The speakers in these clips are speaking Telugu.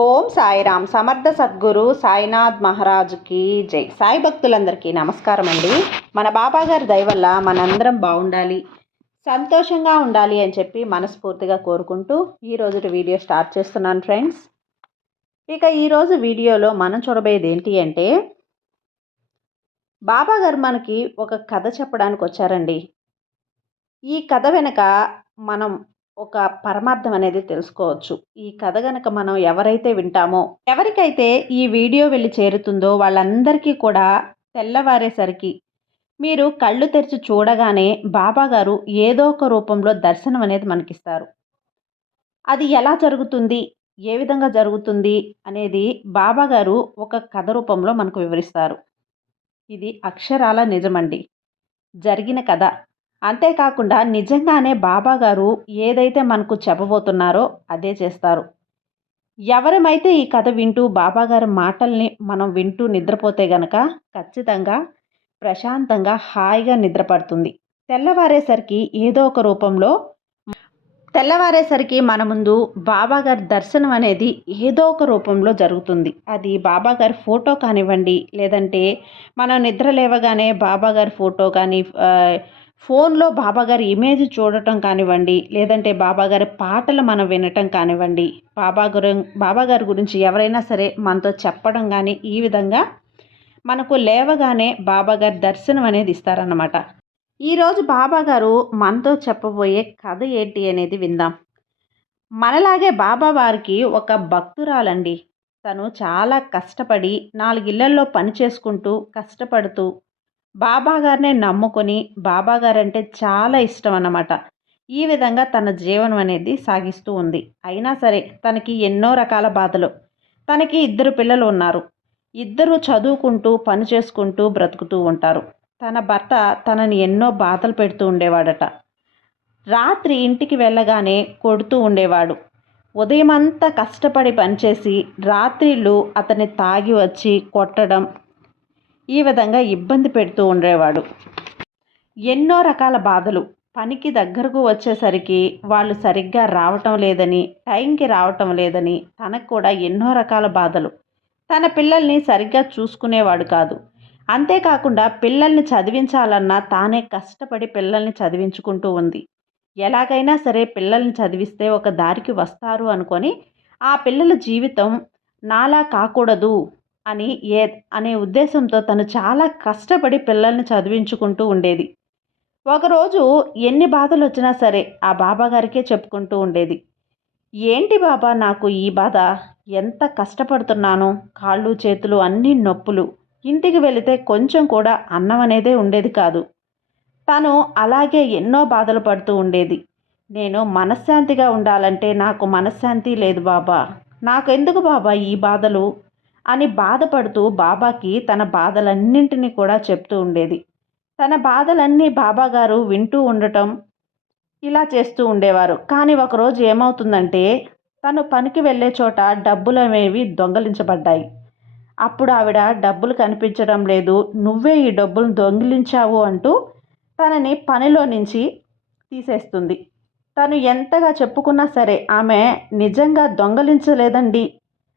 ఓం సాయిరామ్. సమర్థ సద్గురు సాయినాథ్ మహారాజుకి జై. సాయి భక్తులందరికీ నమస్కారం అండి. మన బాబా గారి దయ వల్ల మనందరం బాగుండాలి, సంతోషంగా ఉండాలి అని చెప్పి మనస్ఫూర్తిగా కోరుకుంటూ ఈరోజు వీడియో స్టార్ట్ చేస్తున్నాను ఫ్రెండ్స్. ఇక ఈరోజు వీడియోలో మనం చూడబోయేది ఏంటి అంటే, బాబా గారు మనకి ఒక కథ చెప్పడానికి వచ్చారండి. ఈ కథ వెనక మనం ఒక పరమార్థం అనేది తెలుసుకోవచ్చు. ఈ కథ గనక మనం ఎవరైతే వింటామో, ఎవరికైతే ఈ వీడియో వెళ్ళి చేరుతుందో వాళ్ళందరికీ కూడా తెల్లవారేసరికి మీరు కళ్ళు తెరిచి చూడగానే బాబా గారు ఏదో ఒక రూపంలో దర్శనం అనేది మనకిస్తారు. అది ఎలా జరుగుతుంది, ఏ విధంగా జరుగుతుంది అనేది బాబా గారు ఒక కథ రూపంలో మనకు వివరిస్తారు. ఇది అక్షరాల నిజమండి, జరిగిన కథ. అంతేకాకుండా నిజంగానే బాబా గారు ఏదైతే మనకు చెప్పబోతున్నారో అదే చేస్తారు. ఎవరమైతే ఈ కథ వింటూ బాబా గారి మాటల్ని మనం వింటూ నిద్రపోతే గనక ఖచ్చితంగా ప్రశాంతంగా హాయిగా నిద్రపడుతుంది. తెల్లవారేసరికి ఏదో ఒక రూపంలో మన ముందు బాబా గారి దర్శనం అనేది ఏదో ఒక రూపంలో జరుగుతుంది. అది బాబా గారి ఫోటో కానివ్వండి, లేదంటే మనం నిద్ర లేవగానే బాబా గారి ఫోటో కానీ, ఫోన్లో బాబా గారి ఇమేజ్ చూడటం కానివ్వండి, లేదంటే బాబా గారి పాటలు మనం వినటం కానివ్వండి, బాబా గారి గురించి ఎవరైనా సరే మనతో చెప్పడం కానీ, ఈ విధంగా మనకు లేవగానే బాబా గారి దర్శనం అనేది ఇస్తారన్నమాట. ఈరోజు బాబా గారు మనతో చెప్పబోయే కథ ఏంటి అనేది విందాం. మనలాగే బాబా వారికి ఒక భక్తురాలండి. తను చాలా కష్టపడి 4 ఇళ్లల్లో పని చేసుకుంటూ కష్టపడుతూ బాబా గారినే నమ్ముకొని, బాబా గారంటే చాలా ఇష్టం అన్నమాట. ఈ విధంగా తన జీవనం అనేది సాగిస్తూ ఉంది. అయినా సరే తనకి ఎన్నో రకాల బాధలు. తనకి 2 పిల్లలు ఉన్నారు. ఇద్దరు చదువుకుంటూ పని చేసుకుంటూ బ్రతుకుతూ ఉంటారు. తన భర్త తనని ఎన్నో బాధలు పెడుతూ ఉండేవాడట. రాత్రి ఇంటికి వెళ్ళగానే కొడుతూ ఉండేవాడు. ఉదయమంతా కష్టపడి పనిచేసి రాత్రిళ్ళు అతన్ని తాగి వచ్చి కొట్టడం, ఈ విధంగా ఇబ్బంది పెడుతూ ఉండేవాడు. ఎన్నో రకాల బాధలు. పనికి దగ్గరకు వచ్చేసరికి వాళ్ళు సరిగ్గా రావటం లేదని, టైంకి రావటం లేదని తనకు కూడా ఎన్నో రకాల బాధలు. తన పిల్లల్ని సరిగ్గా చూసుకునేవాడు కాదు. అంతేకాకుండా పిల్లల్ని చదివించాలన్నా తానే కష్టపడి పిల్లల్ని చదివించుకుంటూ ఉంది. ఎలాగైనా సరే పిల్లల్ని చదివిస్తే ఒక దారికి వస్తారు అనుకొని ఆ పిల్లల జీవితం నాలా కాకూడదు అనే ఉద్దేశంతో తను చాలా కష్టపడి పిల్లల్ని చదివించుకుంటూ ఉండేది. ఒకరోజు ఎన్ని బాధలు వచ్చినా సరే ఆ బాబా గారికే చెప్పుకుంటూ ఉండేది. ఏంటి బాబా నాకు ఈ బాధ, ఎంత కష్టపడుతున్నానో, కాళ్ళు చేతులు అన్నీ నొప్పులు, ఇంటికి వెళితే కొంచెం కూడా అన్నం అనేదే ఉండేది కాదు. తను అలాగే ఎన్నో బాధలు పడుతూ ఉండేది. నేను మనశ్శాంతిగా ఉండాలంటే నాకు మనశ్శాంతి లేదు బాబా, నాకెందుకు బాబా ఈ బాధలు అని బాధపడుతూ బాబాకి తన బాధలన్నింటినీ కూడా చెప్తూ ఉండేది. తన బాధలన్నీ బాబా గారు వింటూ ఉండటం, ఇలా చేస్తూ ఉండేవారు. కానీ ఒకరోజు ఏమవుతుందంటే, తను పనికి వెళ్ళే చోట డబ్బులు అనేవి దొంగలించబడ్డాయి. అప్పుడు ఆవిడ డబ్బులు కనిపించడం లేదు, నువ్వే ఈ డబ్బులు దొంగిలించావు అంటూ తనని పనిలో నుంచి తీసేస్తుంది. తను ఎంతగా చెప్పుకున్నా సరే ఆమె నిజంగా దొంగలించలేదండి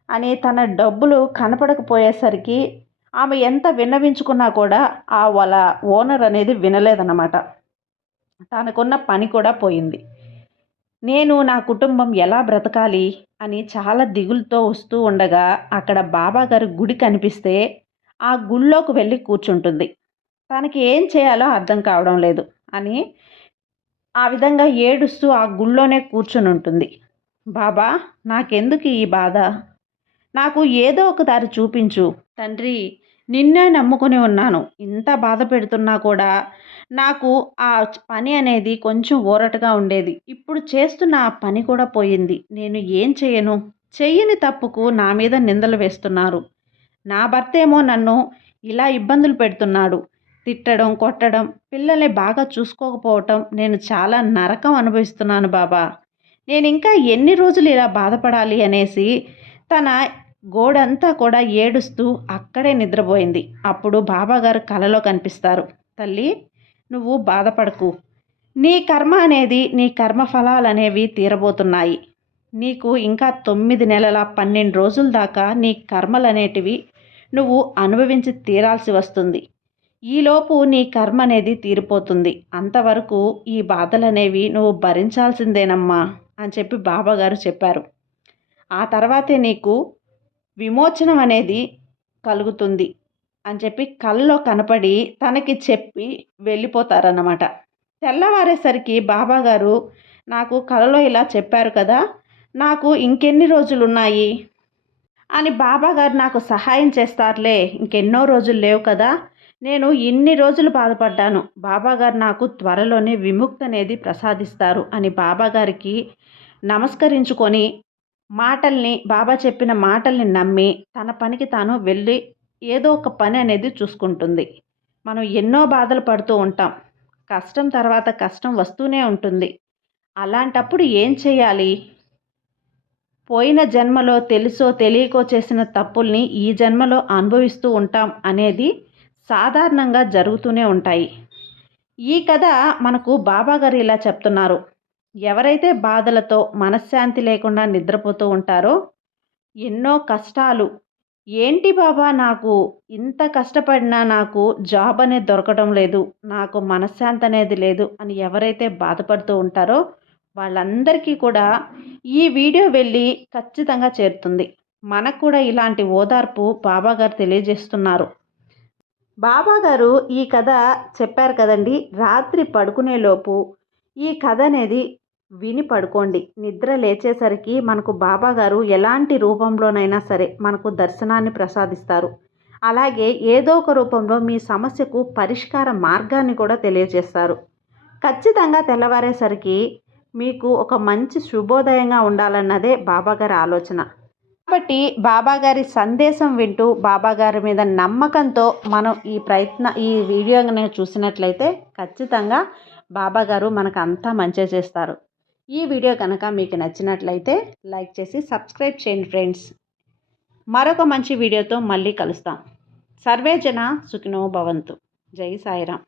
అని తన డబ్బులు కనపడకపోయేసరికి ఆమె ఎంత విన్నవించుకున్నా కూడా వాళ్ళ ఓనర్ అనేది వినలేదన్నమాట. తనకున్న పని కూడా పోయింది. నేను నా కుటుంబం ఎలా బ్రతకాలి అని చాలా దిగులుతో వస్తూ ఉండగా అక్కడ బాబా గారి గుడి కనిపిస్తే ఆ గుళ్ళోకి వెళ్ళి కూర్చుంటుంది. తనకి ఏం చేయాలో అర్థం కావడం లేదు అని ఆ విధంగా ఏడుస్తూ ఆ గుళ్ళోనే కూర్చుని ఉంటుంది. బాబా, నాకెందుకు ఈ బాధ, నాకు ఏదో ఒక దారి చూపించు తండ్రి, నిన్నే నమ్ముకొని ఉన్నాను. ఇంత బాధ పెడుతున్నా కూడా నాకు ఆ పని అనేది కొంచెం ఊరటగా ఉండేది. ఇప్పుడు చేస్తున్న ఆ పని కూడా పోయింది. నేను ఏం చేయను? చెయ్యని తప్పుకు నా మీద నిందలు వేస్తున్నారు. నా భర్త ఏమో నన్ను ఇలా ఇబ్బందులు పెడుతున్నాడు. తిట్టడం, కొట్టడం, పిల్లల్ని బాగా చూసుకోకపోవటం, నేను చాలా నరకం అనుభవిస్తున్నాను బాబా. నేను ఇంకా ఎన్ని రోజులు ఇలా బాధపడాలి అనేసి తన గోడంతా కూడా ఏడుస్తూ అక్కడే నిద్రపోయింది. అప్పుడు బాబా గారు కలలో కనిపిస్తారు. తల్లి, నువ్వు బాధపడకు, నీ కర్మ అనేది, నీ కర్మ ఫలాలు అనేవి తీరబోతున్నాయి. నీకు ఇంకా 9 నెలల 12 రోజుల దాకా నీ కర్మలనేటివి నువ్వు అనుభవించి తీరాల్సి వస్తుంది. ఈలోపు నీ కర్మ అనేది తీరిపోతుంది. అంతవరకు ఈ బాధలనేవి నువ్వు భరించాల్సిందేనమ్మా అని చెప్పి బాబాగారు చెప్పారు. ఆ తర్వాతే నీకు విమోచనం అనేది కలుగుతుంది అని చెప్పి కల్లో కనపడి తనకి చెప్పి వెళ్ళిపోతారన్నమాట. తెల్లవారేసరికి బాబాగారు నాకు కలలో ఇలా చెప్పారు కదా, నాకు ఇంకెన్ని రోజులున్నాయి అని బాబాగారు నాకు సహాయం చేస్తారులే, ఇంకెన్నో రోజులు లేవు కదా, నేను ఇన్ని రోజులు బాధపడ్డాను, బాబాగారు నాకు త్వరలోనే విముక్తి అనేది ప్రసాదిస్తారు అని బాబాగారికి నమస్కరించుకొని బాబా చెప్పిన మాటల్ని నమ్మి తన పనికి తాను వెళ్ళి ఏదో ఒక పని అనేది చూసుకుంటుంది. మనం ఎన్నో బాధలు పడుతూ ఉంటాం. కష్టం తర్వాత కష్టం వస్తూనే ఉంటుంది. అలాంటప్పుడు ఏం చేయాలి? పోయిన జన్మలో తెలుసో తెలియకో చేసిన తప్పుల్ని ఈ జన్మలో అనుభవిస్తూ ఉంటాం అనేది సాధారణంగా జరుగుతూనే ఉంటాయి. ఈ కథ మనకు బాబాగారు ఇలా చెప్తున్నారు. ఎవరైతే బాధలతో మనశ్శాంతి లేకుండా నిద్రపోతూ ఉంటారో, ఎన్నో కష్టాలు, ఏంటి బాబా నాకు ఇంత కష్టపడినా నాకు జాబ్ అనేది దొరకడం లేదు, నాకు మనశ్శాంతి అనేది లేదు అని ఎవరైతే బాధపడుతూ ఉంటారో వాళ్ళందరికీ కూడా ఈ వీడియో వెళ్ళి ఖచ్చితంగా చేరుతుంది. మనకు కూడా ఇలాంటి ఓదార్పు బాబాగారు తెలియజేస్తున్నారు. బాబాగారు ఈ కథ చెప్పారు కదండి. రాత్రి పడుకునేలోపు ఈ కథ అనేది విని పడుకోండి. నిద్ర లేచేసరికి మనకు బాబాగారు ఎలాంటి రూపంలోనైనా సరే మనకు దర్శనాన్ని ప్రసాదిస్తారు. అలాగే ఏదో ఒక రూపంలో మీ సమస్యకు పరిష్కార మార్గాన్ని కూడా తెలియజేస్తారు. ఖచ్చితంగా తెల్లవారేసరికి మీకు ఒక మంచి శుభోదయంగా ఉండాలన్నదే బాబాగారి ఆలోచన. కాబట్టి బాబాగారి సందేశం వింటూ బాబాగారి మీద నమ్మకంతో మనం ఈ వీడియోని చూసినట్లయితే ఖచ్చితంగా బాబాగారు మనకు అంతా మంచి చేస్తారు. ఈ వీడియో కనుక మీకు నచ్చినట్లయితే లైక్ చేసి సబ్స్క్రైబ్ చేయండి ఫ్రెండ్స్. మరొక మంచి వీడియోతో మళ్ళీ కలుస్తాం. సర్వే జన సుఖినో భవంతు. జై సాయిరాం.